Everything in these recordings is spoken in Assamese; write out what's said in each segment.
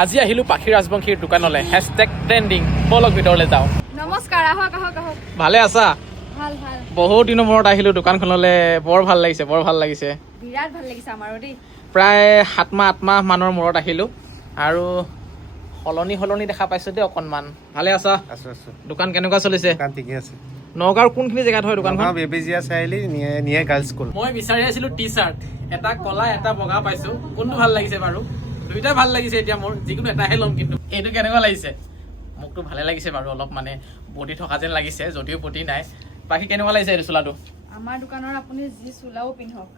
আজি আহিলোঁ পাখি ৰাজবংশীৰ দোকানলৈ #ট্ৰেণ্ডিং বলক ভিতৰলৈ যাওঁ। নমস্কাৰ, আহক আহক আহক। ভালে আছা? ভাল ভাল। বহুত দিনৰ মূৰত আহিলোঁ দোকানখনলৈ, বৰ ভাল লাগিছে বিৰাট ভাল লাগিছে আমাৰো দেই। প্ৰায় 7 মাহ 8 মাহ মানৰ মূৰত আহিলোঁ আৰু সলনি দেখা পাইছোঁ দেই অকণমান। ভালে আছা? আছো আছো। দোকান কেনেকুৱা চলিছে? দোকান ঠিকে আছে। নগাঁৱৰ কোনখিনি জেগাত হয় দোকানখন? বেবেজিয়া চাৰিআলি নিয়ে গাৰ্লছ স্কুল। মই বিচাৰি আছিলোঁ টি-চাৰ্ট, এটা কলা এটা বগা পাইছোঁ। কোনটো ভাল লাগিছে বাৰু? দুইটা ভাল লাগিছে, এতিয়া মোৰ যিকোনো এটাহে ল'ম। কিন্তু এইটো কেনেকুৱা লাগিছে? মোকতো ভালে লাগিছে বাৰু, অলপ মানে বডি থকা যেন লাগিছে, যদিও বডি নাই। বাকী কেনেকুৱা লাগিছে এইটো চোলাটো? আমাৰ দোকানৰ আপুনি যি চোলাও পিন্ধক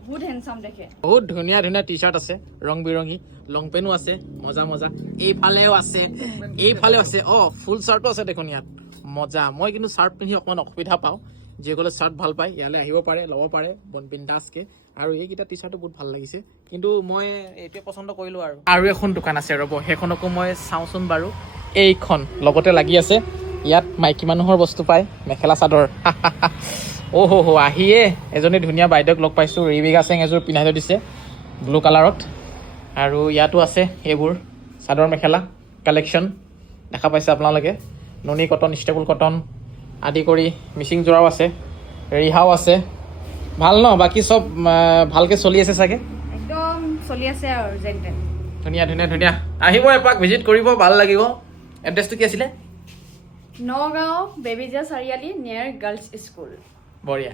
বহুত হেণ্ডচাম দেখে। বহুত ধুনীয়া ধুনীয়া টি-চাৰ্ট আছে, ৰং বিৰঙী। লং পেনো আছে, মজা। এইফালেও আছে। ফুল চাৰ্টো আছে দেখোন ইয়াত। মজা। মই কিন্তু চাৰ্ট পিন্ধি অকণমান অসুবিধা পাওঁ। যিসকলে চাৰ্ট ভাল পায় ইয়ালৈ আহিব পাৰে, ল'ব পাৰে বিন্দাছকে। আৰু এইকেইটা টি-চাৰ্টো বহুত ভাল লাগিছে, কিন্তু মই এইটোৱে পচন্দ কৰিলোঁ। আৰু এখন দোকান আছে, ৰ'ব সেইখনকো মই চাওঁচোন বাৰু। এইখন লগতে লাগি আছে, ইয়াত মাইকী মানুহৰ বস্তু পায়, মেখেলা চাদৰ। আহিয়ে এজনী ধুনীয়া বাইদেউক লগ পাইছোঁ। ৰিবিঘা চেং এযোৰ পিন্ধাই থৈ দিছে ব্লু কালাৰত। আৰু ইয়াতো আছে এইবোৰ চাদৰ মেখেলা কালেকশ্যন দেখা পাইছে আপোনালোকে। নুনি কটন, ষ্টেপুল কটন আদি কৰি মিচিং যোৰাও আছে, ৰিহাও আছে। ভাল ন? বাকী চব ভালকৈ চলি আছে চাগে? একদম চলি আছে আৰু যেন তেন। ধুনীয়া। আহিব এপাক, ভিজিট কৰিব, ভাল লাগিব। এড্ৰেছটো কি আছিলে? নগাঁও বেবেজিয়া চাৰিআলি নিয়াৰ গাৰ্লছ স্কুল। বঢ়িয়া।